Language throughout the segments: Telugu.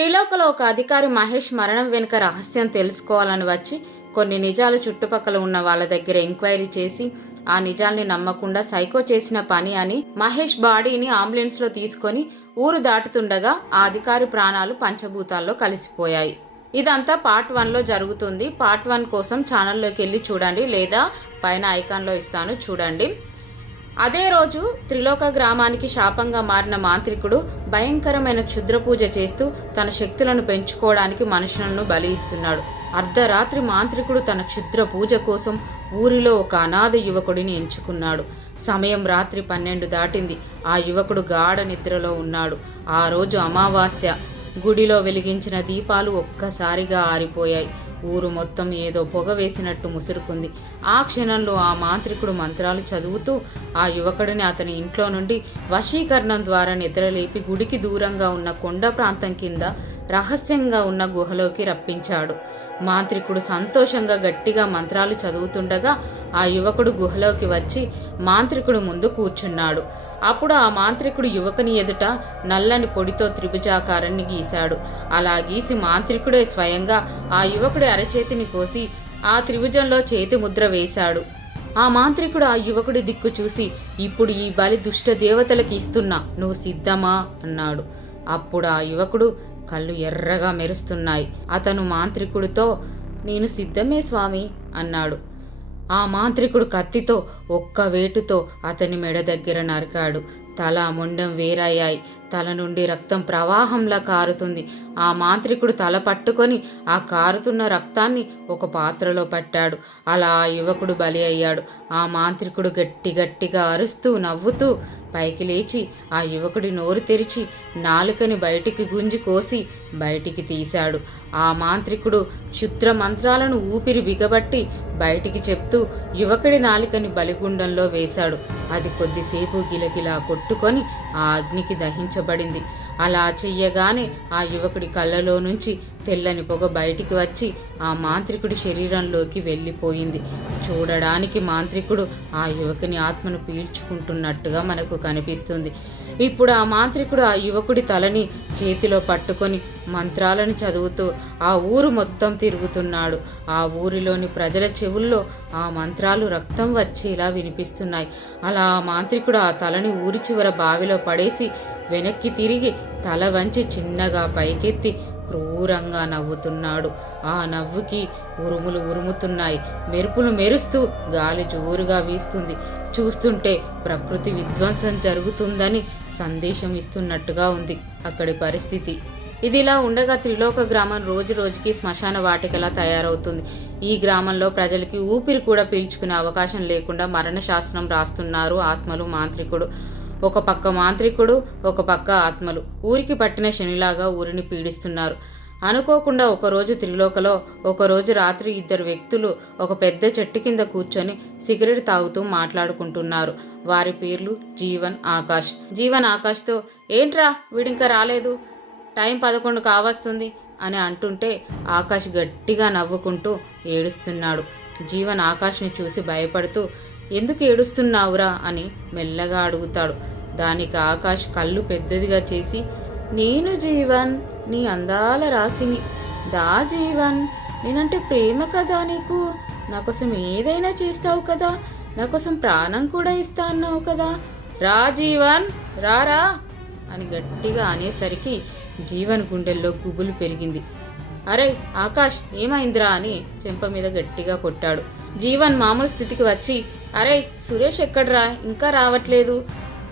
త్రిలోకలో ఒక అధికారి మహేష్ మరణం వెనుక రహస్యం తెలుసుకోవాలని వచ్చి కొన్ని నిజాలు చుట్టుపక్కల ఉన్న వాళ్ళ దగ్గర ఎంక్వైరీ చేసి ఆ నిజాల్ని నమ్మకుండా సైకో చేసిన పని అని మహేష్ బాడీని అంబులెన్స్లో తీసుకొని ఊరు దాటుతుండగా ఆ అధికారి ప్రాణాలు పంచభూతాల్లో కలిసిపోయాయి. ఇదంతా పార్ట్ వన్లో జరుగుతుంది. పార్ట్ వన్ కోసం ఛానల్లోకి వెళ్ళి చూడండి లేదా పైన ఐకాన్లో ఇస్తాను చూడండి. అదే రోజు త్రిలోక గ్రామానికి శాపంగా మారిన మాంత్రికుడు భయంకరమైన క్షుద్ర పూజ చేస్తూ తన శక్తులను పెంచుకోవడానికి మనుషులను బలి ఇస్తున్నాడు అర్ధరాత్రి మాంత్రికుడు తన క్షుద్ర పూజ కోసం ఊరిలో ఒక అనాథ యువకుడిని ఎంచుకున్నాడు. సమయం రాత్రి పన్నెండు దాటింది. ఆ యువకుడు గాఢ నిద్రలో ఉన్నాడు. ఆ రోజు అమావాస్య. గుడిలో వెలిగించిన దీపాలు ఒక్కసారిగా ఆరిపోయాయి. ఊరు మొత్తం ఏదో పొగ వేసినట్టు ముసురుకుంది. ఆ క్షణంలో ఆ మాంత్రికుడు మంత్రాలు చదువుతూ ఆ యువకుడిని అతని ఇంట్లో నుండి వశీకరణం ద్వారా నిద్రలేపి గుడికి దూరంగా ఉన్న కొండ ప్రాంతం కింద రహస్యంగా ఉన్న గుహలోకి రప్పించాడు. మాంత్రికుడు సంతోషంగా గట్టిగా మంత్రాలు చదువుతుండగా ఆ యువకుడు గుహలోకి వచ్చి మాంత్రికుడు ముందు కూర్చున్నాడు. అప్పుడు ఆ మాంత్రికుడు యువకుని ఎదుట నల్లని పొడితో త్రిభుజాకారాన్ని గీశాడు. అలా గీసి మాంత్రికుడే స్వయంగా ఆ యువకుడి అరచేతిని కోసి ఆ త్రిభుజంలో చేతి ముద్ర వేశాడు. ఆ మాంత్రికుడు ఆ యువకుడి దిక్కు చూసి ఇప్పుడు ఈ బలి దుష్ట దేవతలకి ఇస్తున్నా నువ్వు సిద్ధమా? అన్నాడు. అప్పుడు ఆ యువకుడు కళ్ళు ఎర్రగా మెరుస్తున్నాయి. అతను మాంత్రికుడితో నేను సిద్ధమే స్వామి అన్నాడు. ఆ మాంత్రికుడు కత్తితో ఒక్క వేటుతో అతని మెడ దగ్గర నరికాడు. తల మొండం వేరయ్యాయి. తల నుండి రక్తం ప్రవాహంలా కారుతుంది. ఆ మాంత్రికుడు తల పట్టుకొని ఆ కారుతున్న రక్తాన్ని ఒక పాత్రలో పట్టాడు. అలా ఆ యువకుడు బలి అయ్యాడు. ఆ మాంత్రికుడు గట్టి గట్టిగా అరుస్తూ నవ్వుతూ పైకి లేచి ఆ యువకుడి నోరు తెరిచి నాలుకని బయటికి గుంజి కోసి బయటికి తీశాడు. ఆ మాంత్రికుడు క్షుద్ర మంత్రాలను ఊపిరి బిగబట్టి బయటికి చెప్తూ యువకుడి నాలికని బలిగుండంలో వేశాడు. అది కొద్దిసేపు గిలగిలా కొట్టుకొని ఆ అగ్నికి దహించబడింది. అలా చెయ్యగానే ఆ యువకుడి కళ్ళలో నుంచి తెల్లని పొగ బయటికి వచ్చి ఆ మాంత్రికుడి శరీరంలోకి వెళ్ళిపోయింది. చూడడానికి మాంత్రికుడు ఆ యువకుని ఆత్మను పీల్చుకుంటున్నట్టుగా మనకు కనిపిస్తుంది. ఇప్పుడు ఆ మాంత్రికుడు ఆ యువకుడి తలని చేతిలో పట్టుకొని మంత్రాలను చదువుతూ ఆ ఊరు మొత్తం తిరుగుతున్నాడు. ఆ ఊరిలోని ప్రజల చెవుల్లో ఆ మంత్రాలు రక్తం వచ్చేలా వినిపిస్తున్నాయి. అలా ఆ మాంత్రికుడు ఆ తలని ఊరి చివర బావిలో పడేసి వెనక్కి తిరిగి తల వంచి చిన్నగా పైకెత్తి క్రూరంగా నవ్వుతున్నాడు. ఆ నవ్వుకి ఉరుములు ఉరుముతున్నాయి. మెరుపులు మెరుస్తూ గాలి జోరుగా వీస్తుంది. చూస్తుంటే ప్రకృతి విధ్వంసం జరుగుతుందని సందేశం ఇస్తున్నట్టుగా ఉంది అక్కడి పరిస్థితి. ఇదిలా ఉండగా త్రిలోక గ్రామం రోజు రోజుకి శ్మశాన వాటికలా తయారవుతుంది. ఈ గ్రామంలో ప్రజలకి ఊపిరి కూడా పీల్చుకునే అవకాశం లేకుండా మరణ శాస్త్రం రాస్తున్నారు ఆత్మలు మాంత్రికుడు. ఒక పక్క మాంత్రికుడు ఒక పక్క ఆత్మలు. ఊరికి పట్టిన శనిలాగా ఊరిని పీడిస్తున్నారు. అనుకోకుండా ఒకరోజు త్రిలోకలో ఒకరోజు రాత్రి ఇద్దరు వ్యక్తులు ఒక పెద్ద చెట్టు కింద కూర్చొని సిగరెట్ తాగుతూ మాట్లాడుకుంటున్నారు. వారి పేర్లు జీవన్ ఆకాష్. జీవన్ ఆకాష్తో ఏంట్రా వీడింకా రాలేదు? టైం పదకొండు కావస్తుంది అని అంటుంటే ఆకాష్ గట్టిగా నవ్వుకుంటూ ఏడుస్తున్నాడు. జీవన్ ఆకాష్ని చూసి భయపడుతూ ఎందుకు ఏడుస్తున్నావురా అని మెల్లగా అడుగుతాడు. దానికి ఆకాష్ కళ్ళు పెద్దదిగా చేసి నేను జీవన్ నీ అందాల రాసిని దా జీవన్ నేనంటే ప్రేమ కదా నీకు. నా కోసం ఏదైనా చేస్తావు కదా. నా కోసం ప్రాణం కూడా ఇస్తా అన్నావు కదా. రా జీవన్ రారా అని గట్టిగా అనేసరికి జీవన్ గుండెల్లో గుబులు పెరిగింది. అరే ఆకాష్ ఏమైందిరా అని చెంప మీద గట్టిగా కొట్టాడు. జీవన్ మామూలు స్థితికి వచ్చి అరే సురేష్ ఎక్కడ్రా? ఇంకా రావట్లేదు.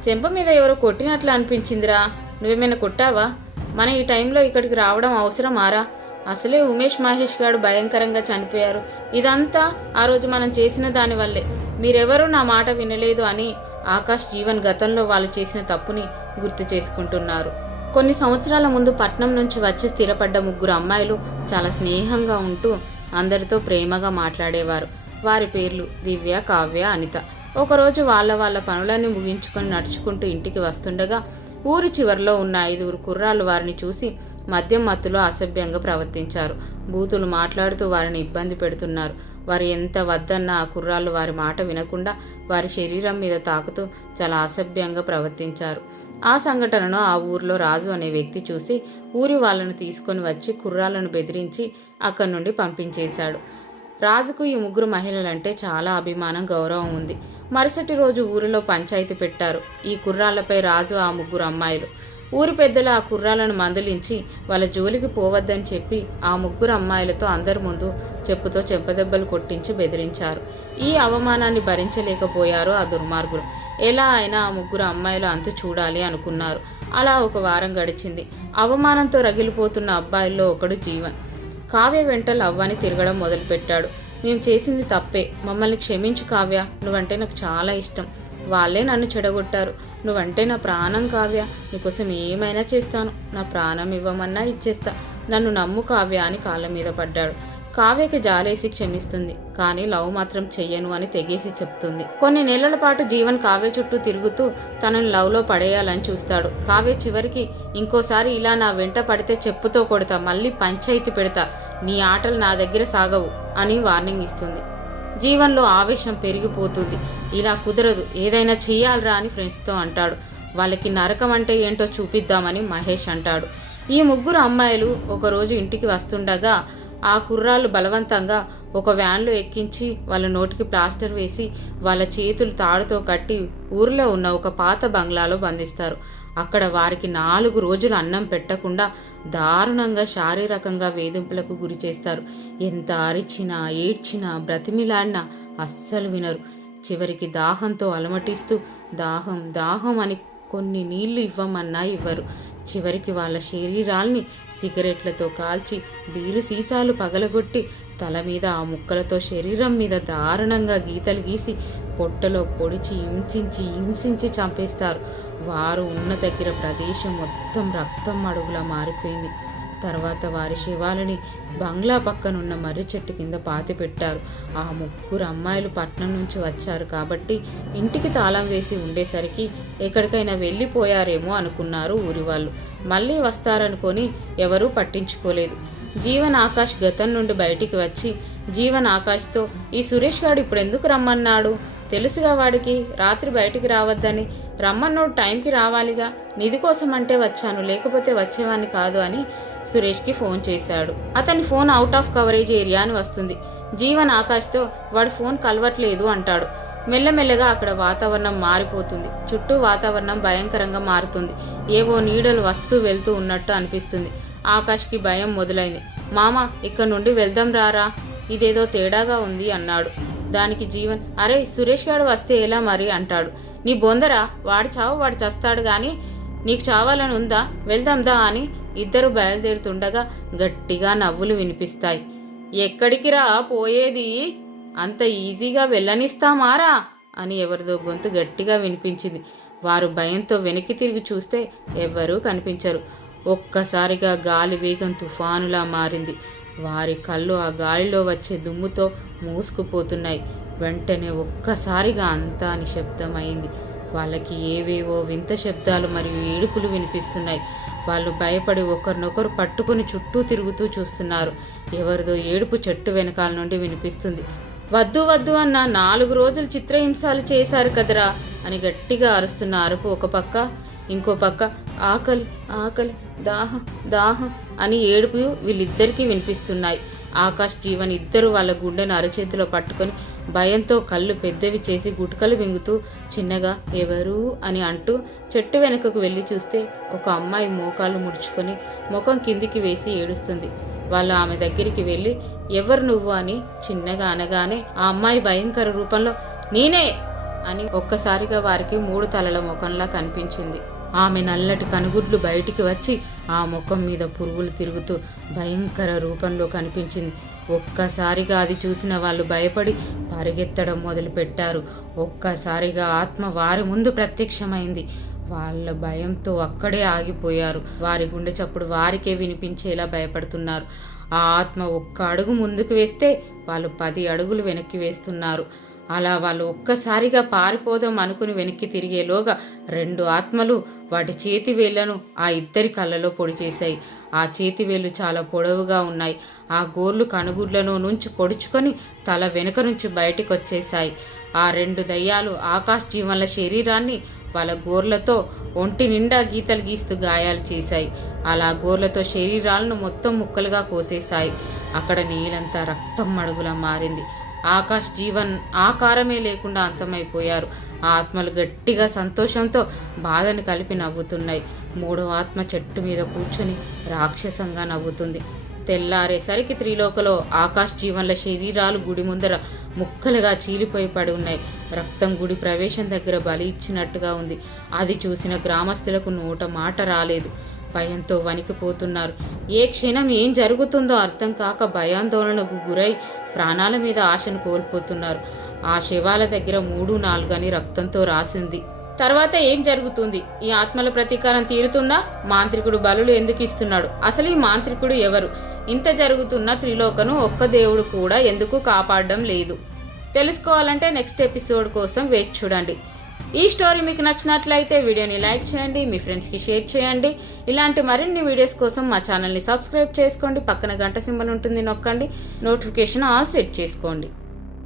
చెంప మీద ఎవరో కొట్టినట్లు అనిపించిందిరా. నువ్వేమైనా కొట్టావా? మన ఈ టైంలో ఇక్కడికి రావడం అవసరమారా అసలే ఉమేష్ మహేష్ గారు భయంకరంగా చనిపోయారు. ఇదంతా ఆ రోజు మనం చేసిన దానివల్లే మీరెవరూ నా మాట వినలేదు అని ఆకాష్ జీవన్ గతంలో వాళ్ళు చేసిన తప్పుని గుర్తు చేసుకుంటున్నారు. కొన్ని సంవత్సరాల ముందు పట్నం నుంచి వచ్చి స్థిరపడ్డ ముగ్గురు అమ్మాయిలు చాలా స్నేహంగా ఉంటూ అందరితో ప్రేమగా మాట్లాడేవారు. వారి పేర్లు దివ్య కావ్య అనిత. ఒకరోజు వాళ్ళ వాళ్ళ పనులన్నీ ముగించుకొని నడుచుకుంటూ ఇంటికి వస్తుండగా ఊరి చివరిలో ఉన్న ఐదుగురు కుర్రాళ్ళు వారిని చూసి మద్యం మత్తులో అసభ్యంగా ప్రవర్తించారు. బూతులు మాట్లాడుతూ వారిని ఇబ్బంది పెడుతున్నారు. వారు ఎంత వద్దన్నా ఆ కుర్రాళ్ళు వారి మాట వినకుండా వారి శరీరం మీద తాకుతూ చాలా అసభ్యంగా ప్రవర్తించారు. ఆ సంఘటనను ఆ ఊర్లో రాజు అనే వ్యక్తి చూసి ఊరి వాళ్ళను తీసుకొని వచ్చి కుర్రాలను బెదిరించి అక్కడి నుండి పంపించేశాడు. రాజుకు ఈ ముగ్గురు మహిళలంటే చాలా అభిమానం గౌరవం ఉంది. మరుసటి రోజు ఊరిలో పంచాయతీ పెట్టారు. ఈ కుర్రాళ్ళపై రాజు ఆ ముగ్గురు అమ్మాయిలు. ఊరి పెద్దలు ఆ కుర్రాలను మందులించి వాళ్ళ జోలికి పోవద్దని చెప్పి ఆ ముగ్గురు అమ్మాయిలతో అందరి ముందు చెప్పుతో చెంపదెబ్బలు కొట్టించి బెదిరించారు. ఈ అవమానాన్ని భరించలేకపోయారు ఆ దుర్మార్గులు. ఎలా అయినా ఆ ముగ్గురు అమ్మాయిలు అంతు చూడాలి అనుకున్నారు. అలా ఒక వారం గడిచింది. అవమానంతో రగిలిపోతున్న అబ్బాయిల్లో ఒకడు జీవన్. కావ్య వెంట లవ్వాని తిరగడం మొదలుపెట్టాడు. మేము చేసింది తప్పే. మమ్మల్ని క్షమించు కావ్య. నువ్వంటే నాకు చాలా ఇష్టం. వాళ్ళే నన్ను చెడగొట్టారు. నువ్వంటే నా ప్రాణం కావ్య. నీకోసం ఏమైనా చేస్తాను. నా ప్రాణం ఇవ్వమన్నా ఇచ్చేస్తా. నన్ను నమ్ము కావ్య అని కాళ్ళ మీద పడ్డాడు. కావ్యకి జాలేసి క్షమిస్తుంది. కానీ లవ్ మాత్రం చెయ్యను అని తెగేసి చెప్తుంది. కొన్ని నెలల పాటు జీవన్ కావ్య చుట్టూ తిరుగుతూ తనని లవ్లో పడేయాలని చూస్తాడు. కావ్య చివరికి ఇంకోసారి ఇలా నా వెంట పడితే చెప్పుతో కొడతా మళ్ళీ పంచాయతీ పెడతా నీ ఆటలు నా దగ్గర సాగవు అని వార్నింగ్ ఇస్తుంది. జీవన్లో ఆవేశం పెరిగిపోతుంది. ఇలా కుదరదు ఏదైనా చెయ్యాలరా అని ఫ్రెండ్స్తో అంటాడు. వాళ్ళకి నరకం అంటే ఏంటో చూపిద్దామని మహేష్ అంటాడు. ఈ ముగ్గురు అమ్మాయిలు ఒకరోజు ఇంటికి వస్తుండగా ఆ కుర్రాళ్ళు బలవంతంగా ఒక వ్యాన్లో ఎక్కించి వాళ్ళ నోటికి ప్లాస్టర్ వేసి వాళ్ళ చేతులు తాడుతో కట్టి ఊర్లో ఉన్న ఒక పాత బంగ్లాలో బంధిస్తారు. అక్కడ వారికి నాలుగు రోజులు అన్నం పెట్టకుండా దారుణంగా శారీరకంగా వేధింపులకు గురి చేస్తారు. ఎంత అరిచినా ఏడ్చినా బ్రతిమిలాడినా అస్సలు వినరు. చివరికి దాహంతో అలమటిస్తూ దాహం దాహం అని కొన్ని నీళ్ళు ఇవ్వమన్నా ఇవ్వరు. చివరికి వాళ్ళ శరీరాల్ని సిగరెట్లతో కాల్చి బీరు సీసాలు పగలగొట్టి తల మీద ఆ ముక్కలతో శరీరం మీద దారుణంగా గీతలు గీసి పొట్టలో పొడిచి హింసించి హింసించి చంపేస్తారు. వారు ఉన్న దగ్గర ప్రదేశం మొత్తం రక్తం అడుగులా మారిపోయింది. తర్వాత వారి శివాలని బంగ్లా పక్కనున్న మర్రి చెట్టు కింద పాతి పెట్టారు. ఆ ముగ్గురు అమ్మాయిలు పట్నం నుంచి వచ్చారు కాబట్టి ఇంటికి తాళం వేసి ఉండేసరికి ఎక్కడికైనా వెళ్ళిపోయారేమో అనుకున్నారు ఊరి వాళ్ళు మళ్ళీ వస్తారనుకొని ఎవరూ పట్టించుకోలేదు. జీవన్ ఆకాష్ గతం నుండి బయటికి వచ్చి జీవన్ ఆకాష్తో ఈ సురేష్ గారు ఇప్పుడు ఎందుకు రమ్మన్నాడు? తెలుసుగా వాడికి రాత్రి బయటికి రావద్దని. రమ్మన్నోడు టైంకి రావాలిగా. నిధి కోసం అంటే వచ్చాను లేకపోతే వచ్చేవాడిని కాదు అని సురేష్కి ఫోన్ చేశాడు. అతని phone out of coverage area అని వస్తుంది. జీవన్ ఆకాష్తో వాడి ఫోన్ కలవట్లేదు అంటాడు. మెల్లమెల్లగా అక్కడ వాతావరణం మారిపోతుంది. చుట్టూ వాతావరణం భయంకరంగా మారుతుంది. ఏవో నీడలు వస్తూ వెళ్తూ ఉన్నట్టు అనిపిస్తుంది. ఆకాష్కి భయం మొదలైంది. మామ ఇక్కడ నుండి వెళ్దాం రారా? ఇదేదో తేడాగా ఉంది అన్నాడు. దానికి జీవన్ అరే సురేష్ గారు వస్తే ఎలా మరి? అంటాడు. నీ బొందరా? వాడు చావు వాడు చస్తాడు కానీ నీకు చావాలని ఉందా? వెళ్దాందా అని ఇద్దరు బయలుదేరుతుండగా గట్టిగా నవ్వులు వినిపిస్తాయి. ఎక్కడికి రా పోయేది? అంత ఈజీగా వెళ్ళనిస్తామారా అని ఎవరిదో గొంతు గట్టిగా వినిపించింది. వారు భయంతో వెనక్కి తిరిగి చూస్తే ఎవ్వరూ కనిపించరు. ఒక్కసారిగా గాలి వేగం తుఫానులా మారింది. వారి కళ్ళు ఆ గాలిలో వచ్చే దుమ్ముతో మూసుకుపోతున్నాయి. వెంటనే ఒక్కసారిగా అంతా నిశ్శబ్దమైంది. వాళ్ళకి ఏవేవో వింత శబ్దాలు మరియు ఏడుపులు వినిపిస్తున్నాయి. వాళ్ళు భయపడి ఒకరినొకరు పట్టుకుని చుట్టూ తిరుగుతూ చూస్తున్నారు. ఎవరిదో ఏడుపు చెట్టు వెనకాల నుండి వినిపిస్తుంది. వద్దు వద్దు అన్న నాలుగు రోజులు చిత్రహింసాలు చేశారు కదరా అని గట్టిగా అరుస్తున్న అరుపు ఒక పక్క ఇంకో పక్క ఆకలి ఆకలి దాహం దాహం అని ఏడుపు వీళ్ళిద్దరికీ వినిపిస్తున్నాయి. ఆకాష్ జీవన్ ఇద్దరు వాళ్ళ గుండెను అరచేతిలో పట్టుకొని భయంతో కళ్ళు పెద్దవి చేసి గుటకలు వింగుతూ చిన్నగా ఎవరు? అని అంటూ చెట్టు వెనుకకు వెళ్ళి చూస్తే ఒక అమ్మాయి మోకాలు ముడుచుకొని ముఖం కిందికి వేసి ఏడుస్తుంది. వాళ్ళు ఆమె దగ్గరికి వెళ్ళి ఎవరు నువ్వు? అని చిన్నగా అనగానే ఆ అమ్మాయి భయంకర రూపంలో నేనే! అని ఒక్కసారిగా వారికి మూడు తలల ముఖంలా కనిపించింది. ఆమె నల్లటి కనుగుడ్లు బయటికి వచ్చి ఆ ముఖం మీద పురుగులు తిరుగుతూ భయంకర రూపంలో కనిపించింది. ఒక్కసారిగా అది చూసిన వాళ్ళు భయపడి పరిగెత్తడం మొదలుపెట్టారు. ఒక్కసారిగా ఆత్మ వారి ముందు ప్రత్యక్షమైంది. వాళ్ళ భయంతో అక్కడే ఆగిపోయారు. వారి గుండె చప్పుడు వారికే వినిపించేలా భయపడుతున్నారు. ఆ ఆత్మ ఒక్క అడుగు ముందుకు వేస్తే వాళ్ళు పది అడుగులు వెనక్కి వేస్తున్నారు. అలా వాళ్ళు ఒక్కసారిగా పారిపోదాం అనుకుని వెనక్కి తిరిగేలోగా రెండు ఆత్మలు వాటి చేతి వేళ్ళను ఆ ఇద్దరి కళ్ళలో పొడి చేశాయి. ఆ చేతి వేళ్ళు చాలా పొడవుగా ఉన్నాయి. ఆ గోర్లు కనుగుడ్లలో నుంచి పొడుచుకొని తల వెనుక నుంచి బయటికి వచ్చేశాయి ఆ రెండు దయ్యాలు ఆకాశ్ జీవన్ల శరీరాన్ని వాళ్ళ గోర్లతో ఒంటి నిండా గీతలు గీస్తూ గాయాలు చేశాయి. అలా గోర్లతో శరీరాలను మొత్తం ముక్కలుగా కోసేశాయి. అక్కడ నీలంతా రక్తం మడుగులా మారింది. ఆకాష్ జీవన్ ఆకారమే లేకుండా అంతమైపోయారు. ఆ ఆత్మలు గట్టిగా సంతోషంతో బాధను కలిపి నవ్వుతున్నాయి. మూడో ఆత్మ చెట్టు మీద కూర్చొని రాక్షసంగా నవ్వుతుంది. తెల్లారేసరికి త్రిలోకలో ఆకాశ్ జీవన్ల శరీరాలు గుడి ముందర ముక్కలుగా చీలిపోయి పడి ఉన్నాయి. రక్తం గుడి ప్రవేశం దగ్గర బలి ఇచ్చినట్టుగా ఉంది. అది చూసిన గ్రామస్తులకు నోట మాట రాలేదు. భయంతో వణికిపోతున్నారు. ఏ క్షణం ఏం జరుగుతుందో అర్థం కాక భయాందోళనకు గురై ప్రాణాల మీద ఆశను కోల్పోతున్నారు. ఆ శవాల దగ్గర మూడు నాలుగు అని రక్తంతో రాసింది. తర్వాత ఏం జరుగుతుంది? ఈ ఆత్మల ప్రతీకారం తీరుతుందా? మాంత్రికుడు బలులు ఎందుకు ఇస్తున్నాడు? అసలు ఈ మాంత్రికుడు ఎవరు? ఇంత జరుగుతున్న త్రిలోకను ఒక్క దేవుడు కూడా ఎందుకు కాపాడడం లేదు? తెలుసుకోవాలంటే నెక్స్ట్ ఎపిసోడ్ కోసం వేచి చూడండి. ఈ స్టోరీ మీకు నచ్చినట్లయితే వీడియోని లైక్ చేయండి మీ ఫ్రెండ్స్కి షేర్ చేయండి. ఇలాంటి మరిన్ని వీడియోస్ కోసం మా ఛానల్ని సబ్స్క్రైబ్ చేసుకోండి. పక్కన గంట సింబల్ ఉంటుంది నొక్కండి. నోటిఫికేషన్ ఆల్ సెట్ చేసుకోండి.